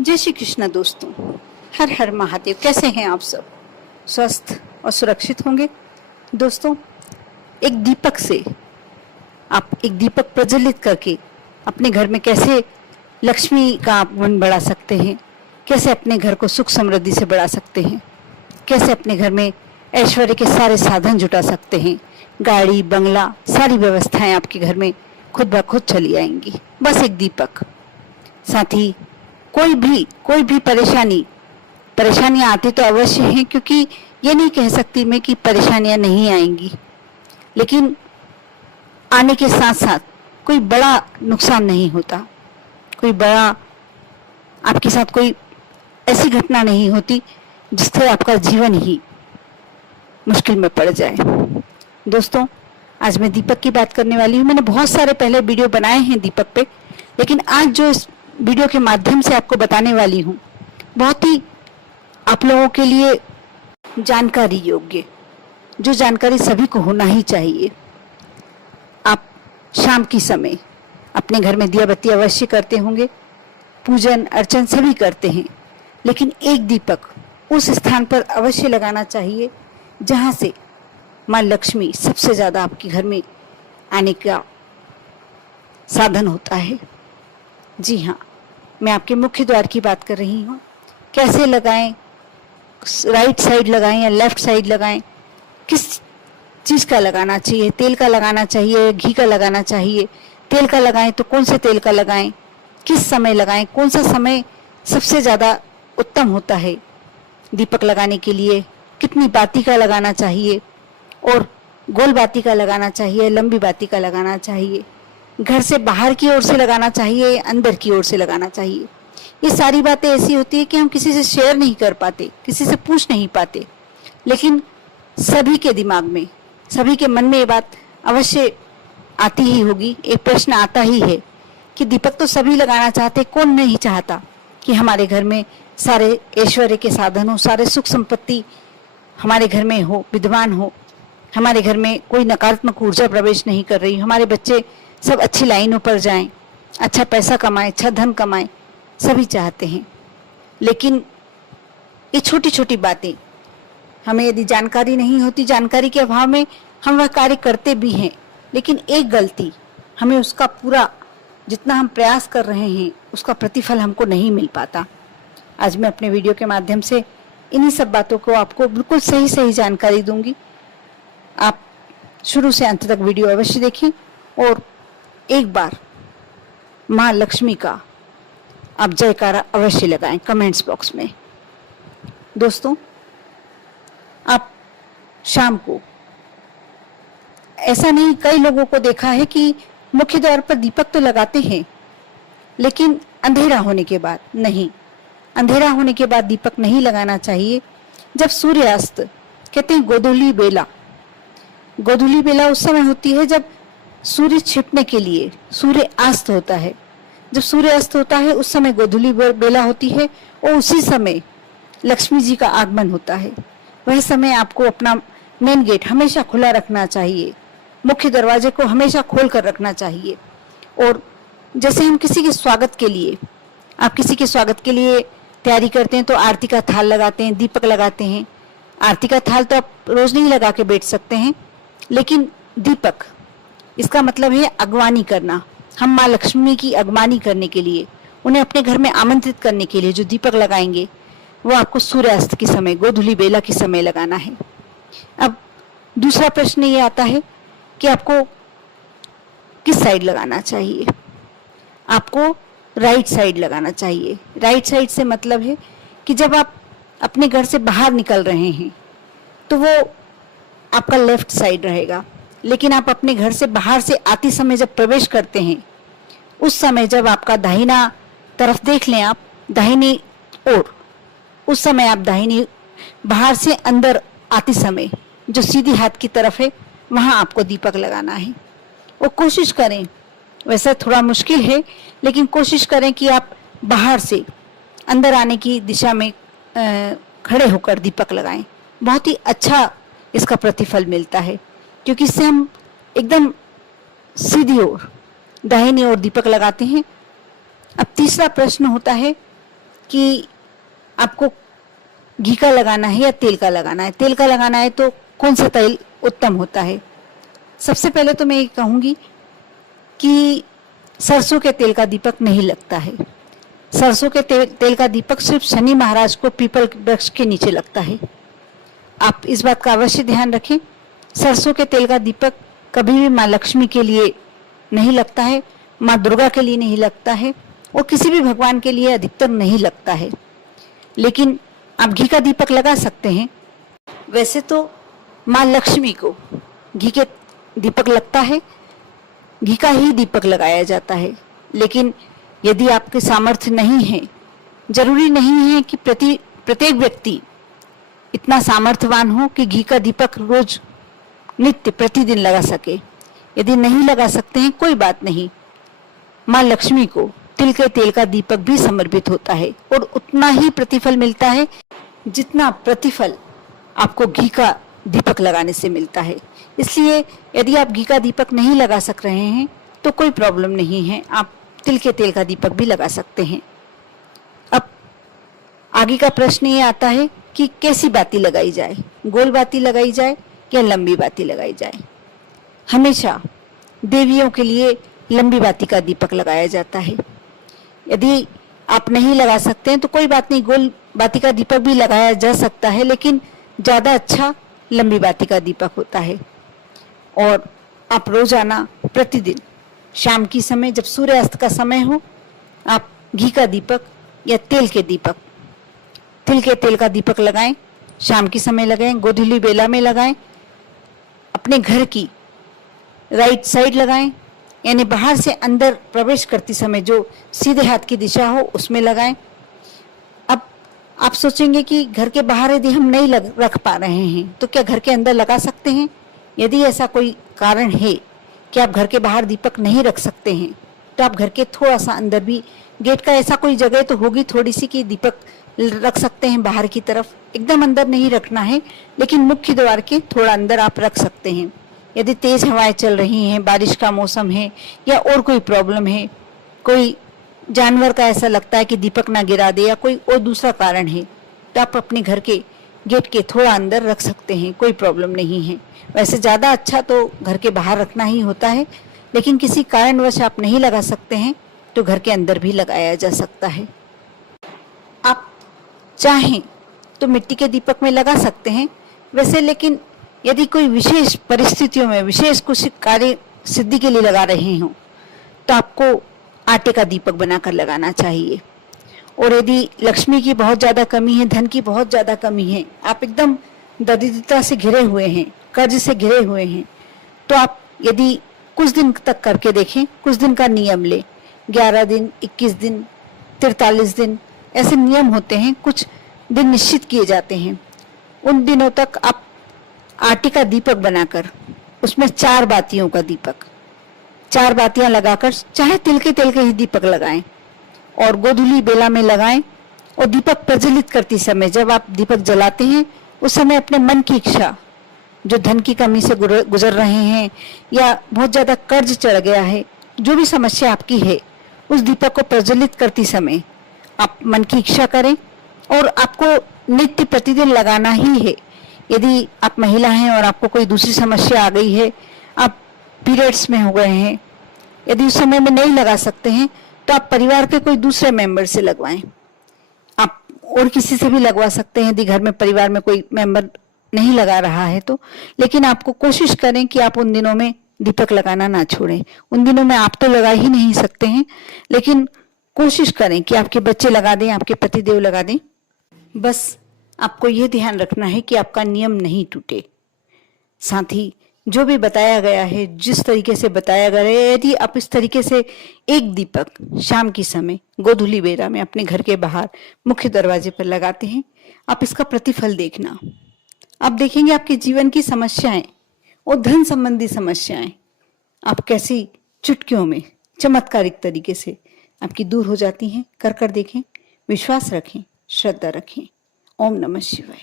जय श्री कृष्ण दोस्तों, हर हर महादेव। कैसे हैं आप सब? स्वस्थ और सुरक्षित होंगे। दोस्तों, एक दीपक से आप एक दीपक प्रज्वलित करके अपने घर में कैसे लक्ष्मी का आगमन बढ़ा सकते हैं, कैसे अपने घर को सुख समृद्धि से बढ़ा सकते हैं, कैसे अपने घर में ऐश्वर्य के सारे साधन जुटा सकते हैं। गाड़ी बंगला सारी व्यवस्थाएं आपके घर में खुद ब खुद चली आएंगी, बस एक दीपक। साथ ही कोई भी परेशानियां आती तो अवश्य हैं, क्योंकि ये नहीं कह सकती मैं कि परेशानियां नहीं आएंगी, लेकिन आने के साथ साथ कोई बड़ा नुकसान नहीं होता, कोई बड़ा आपके साथ कोई ऐसी घटना नहीं होती जिससे आपका जीवन ही मुश्किल में पड़ जाए। दोस्तों, आज मैं दीपक की बात करने वाली हूँ। मैंने बहुत सारे पहले वीडियो बनाए हैं दीपक पे, लेकिन आज जो इस वीडियो के माध्यम से आपको बताने वाली हूँ बहुत ही आप लोगों के लिए जानकारी योग्य, जो जानकारी सभी को होना ही चाहिए। आप शाम की समय अपने घर में दिया बत्ती अवश्य करते होंगे, पूजन अर्चन सभी करते हैं, लेकिन एक दीपक उस स्थान पर अवश्य लगाना चाहिए जहाँ से माँ लक्ष्मी सबसे ज़्यादा आपके घर में आने का साधन होता है। जी हाँ, मैं आपके मुख्य द्वार की बात कर रही हूँ। कैसे लगाएं, राइट साइड लगाएं या लेफ्ट साइड लगाएं, किस चीज़ का लगाना चाहिए, तेल का लगाना चाहिए, घी का लगाना चाहिए। तेल का लगाएं तो कौन से तेल का लगाएं, किस समय लगाएं, कौन सा समय सबसे ज़्यादा उत्तम होता है दीपक लगाने के लिए, कितनी बाती का लगाना चाहिए और गोल बाती का लगाना चाहिए, लंबी बाती का लगाना चाहिए, घर से बाहर की ओर से लगाना चाहिए, अंदर की ओर से लगाना चाहिए। ये सारी बातें ऐसी होती है कि हम किसी से शेयर नहीं कर पाते, किसी से पूछ नहीं पाते, लेकिन सभी के दिमाग में, सभी के मन में ये बात अवश्य आती ही होगी। एक प्रश्न आता ही है कि दीपक तो सभी लगाना चाहते, कौन नहीं चाहता कि हमारे घर में सारे ऐश्वर्य के साधन हो, सारे सुख संपत्ति हमारे घर में हो, विद्यमान हो, हमारे घर में कोई नकारात्मक ऊर्जा प्रवेश नहीं कर रही, हमारे बच्चे सब अच्छी लाइनों पर जाएं, अच्छा पैसा कमाएं, अच्छा धन कमाएं, सभी चाहते हैं। लेकिन ये छोटी छोटी बातें हमें यदि जानकारी नहीं होती, जानकारी के अभाव में हम वह कार्य करते भी हैं, लेकिन एक गलती हमें उसका पूरा जितना हम प्रयास कर रहे हैं उसका प्रतिफल हमको नहीं मिल पाता। आज मैं अपने वीडियो के माध्यम से इन्हीं सब बातों को आपको बिल्कुल सही सही जानकारी दूंगी। आप शुरू से अंत तक वीडियो अवश्य देखें और एक बार माँ लक्ष्मी का आप जयकारा अवश्य लगाएं कमेंट्स बॉक्स में। दोस्तों, आप शाम को, ऐसा नहीं, कई लोगों को देखा है कि मुख्य द्वार पर दीपक तो लगाते हैं, लेकिन अंधेरा होने के बाद नहीं, अंधेरा होने के बाद दीपक नहीं लगाना चाहिए। जब सूर्यास्त, कहते हैं गोधूली बेला, गोधूली बेला उस समय होती है जब सूर्य छिपने के लिए सूर्य अस्त होता है। जब सूर्य अस्त होता है उस समय गोधूली बेला होती है और उसी समय लक्ष्मी जी का आगमन होता है। वह समय आपको अपना मेन गेट हमेशा खुला रखना चाहिए, मुख्य दरवाजे को हमेशा खोल कर रखना चाहिए। और जैसे हम किसी के स्वागत के लिए, आप किसी के स्वागत के लिए तैयारी करते हैं तो आरती का थाल लगाते हैं, दीपक लगाते हैं। आरती का थाल तो आप रोज नहीं लगा के बैठ सकते हैं, लेकिन दीपक, इसका मतलब है अगवानी करना। हम माँ लक्ष्मी की अगवानी करने के लिए, उन्हें अपने घर में आमंत्रित करने के लिए जो दीपक लगाएंगे वो आपको सूर्यास्त के समय, गोधूली बेला के समय लगाना है। अब दूसरा प्रश्न ये आता है कि आपको किस साइड लगाना चाहिए। आपको राइट साइड लगाना चाहिए। राइट साइड से मतलब है कि जब आप अपने घर से बाहर निकल रहे हैं तो वो आपका लेफ्ट साइड रहेगा, लेकिन आप अपने घर से बाहर से आते समय जब प्रवेश करते हैं उस समय जब आपका दाहिना तरफ देख लें, आप दाहिनी ओर, उस समय आप दाहिनी बाहर से अंदर आते समय जो सीधी हाथ की तरफ है वहां आपको दीपक लगाना है। और कोशिश करें, वैसा थोड़ा मुश्किल है, लेकिन कोशिश करें कि आप बाहर से अंदर आने की दिशा में खड़े होकर दीपक लगाएं। बहुत ही अच्छा इसका प्रतिफल मिलता है, क्योंकि इससे हम एकदम सीधी ओर, दाहिनी ओर दीपक लगाते हैं। अब तीसरा प्रश्न होता है कि आपको घी का लगाना है या तेल का लगाना है। तेल का लगाना है तो कौन सा तेल उत्तम होता है? सबसे पहले तो मैं ये कहूँगी कि सरसों के तेल का दीपक नहीं लगता है। सरसों के तेल का दीपक सिर्फ शनि महाराज को पीपल वृक्ष के नीचे लगता है। आप इस बात का अवश्य ध्यान रखें। सरसों के तेल का दीपक कभी भी माँ लक्ष्मी के लिए नहीं लगता है, माँ दुर्गा के लिए नहीं लगता है और किसी भी भगवान के लिए अधिकतर नहीं लगता है। लेकिन आप घी का दीपक लगा सकते हैं। वैसे तो माँ लक्ष्मी को घी के दीपक लगता है, घी का ही दीपक लगाया जाता है। लेकिन यदि आपके सामर्थ्य नहीं है, जरूरी नहीं है कि प्रत्येक व्यक्ति इतना सामर्थ्यवान हो कि घी का दीपक रोज नित्य प्रतिदिन लगा सके। यदि नहीं लगा सकते हैं कोई बात नहीं, माँ लक्ष्मी को तिल के तेल का दीपक भी समर्पित होता है और उतना ही प्रतिफल मिलता है जितना प्रतिफल आपको घी का दीपक लगाने से मिलता है। इसलिए यदि आप घी का दीपक नहीं लगा सक रहे हैं तो कोई प्रॉब्लम नहीं है, आप तिल के तेल का दीपक भी लगा सकते हैं। अब आगे का प्रश्न ये आता है कि कैसी बाती लगाई जाए, गोल बाती लगाई जाए या लंबी बाती लगाई जाए। हमेशा देवियों के लिए लंबी बाती का दीपक लगाया जाता है। यदि आप नहीं लगा सकते हैं तो कोई बात नहीं, गोल बाती का दीपक भी लगाया जा सकता है, लेकिन ज़्यादा अच्छा लंबी बाती का दीपक होता है। और आप रोजाना प्रतिदिन शाम की समय जब सूर्यास्त का समय हो, आप घी का दीपक या तेल के दीपक, तिल के तेल का दीपक लगाएं। शाम की समय लगाएं, गोधूली बेला में लगाएं, अपने घर की राइट साइड लगाएं, यानी बाहर से अंदर प्रवेश करते समय जो सीधे हाथ की दिशा हो उसमें लगाएं। अब आप सोचेंगे कि घर के बाहर यदि हम नहीं रख पा रहे हैं तो क्या घर के अंदर लगा सकते हैं? यदि ऐसा कोई कारण है कि आप घर के बाहर दीपक नहीं रख सकते हैं तो आप घर के थोड़ा सा अंदर भी, गेट का ऐसा कोई जगह तो होगी थोड़ी सी कि दीपक रख सकते हैं बाहर की तरफ। एकदम अंदर नहीं रखना है, लेकिन मुख्य द्वार के थोड़ा अंदर आप रख सकते हैं। यदि तेज हवाएं चल रही हैं, बारिश का मौसम है या और कोई प्रॉब्लम है, कोई जानवर का ऐसा लगता है कि दीपक ना गिरा दे या कोई और दूसरा कारण है, तो आप अपने घर के गेट के थोड़ा अंदर रख सकते हैं, कोई प्रॉब्लम नहीं है। वैसे ज़्यादा अच्छा तो घर के बाहर रखना ही होता है, लेकिन किसी कारणवश आप नहीं लगा सकते हैं तो घर के अंदर भी लगाया जा सकता है। आप चाहें तो मिट्टी के दीपक में लगा सकते हैं वैसे, लेकिन यदि कोई विशेष परिस्थितियों में विशेष कुछ कार्य सिद्धि के लिए लगा रहे हो तो आपको आटे का दीपक बनाकर लगाना चाहिए। और यदि लक्ष्मी की बहुत ज़्यादा कमी है, धन की बहुत ज़्यादा कमी है, आप एकदम दरिद्रता से घिरे हुए हैं, कर्ज से घिरे हुए हैं, तो आप यदि कुछ दिन तक करके देखें, कुछ दिन का नियम ले, 11 दिन, 21 दिन, 43 दिन, ऐसे नियम होते हैं, कुछ दिन निश्चित किए जाते हैं। उन दिनों तक आप आटे का दीपक बनाकर उसमें 4 बातियों का दीपक, 4 बातियां लगाकर, चाहे तिल के तेल के ही दीपक लगाएं और गोधूली बेला में लगाएं। और दीपक प्रज्वलित करते समय जब आप दीपक जलाते हैं उस समय अपने मन की इच्छा, जो धन की कमी से गुजर रहे हैं या बहुत ज्यादा कर्ज चढ़ गया है, जो भी समस्या आपकी है, उस दीपक को प्रज्वलित करते समय आप मन की इच्छा करें और आपको नित्य प्रतिदिन लगाना ही है। यदि आप महिला हैं और आपको कोई दूसरी समस्या आ गई है, आप पीरियड्स में हो गए हैं, यदि उस समय में नहीं लगा सकते हैं तो आप परिवार के कोई दूसरे मेंबर से लगवाएं। आप और किसी से भी लगवा सकते हैं यदि घर में परिवार में कोई मेंबर नहीं लगा रहा है तो, लेकिन आपको कोशिश करें कि आप उन दिनों में दीपक लगाना ना छोड़ें। उन दिनों में आप तो लगा ही नहीं सकते हैं, लेकिन कोशिश करें कि आपके बच्चे लगा दें, आपके पतिदेव लगा दें। बस आपको ये ध्यान रखना है कि आपका नियम नहीं टूटे। साथ ही जो भी बताया गया है, जिस तरीके से बताया गया है, यदि आप इस तरीके से एक दीपक शाम की समय गोधूली बेरा में अपने घर के बाहर मुख्य दरवाजे पर लगाते हैं, आप इसका प्रतिफल देखना। आप देखेंगे आपके जीवन की समस्याएं और धन संबंधी समस्याएं आप कैसी चुटकियों में चमत्कारिक तरीके से आपकी दूर हो जाती हैं। कर कर देखें, विश्वास रखें, श्रद्धा रखें। ओम नमः शिवाय।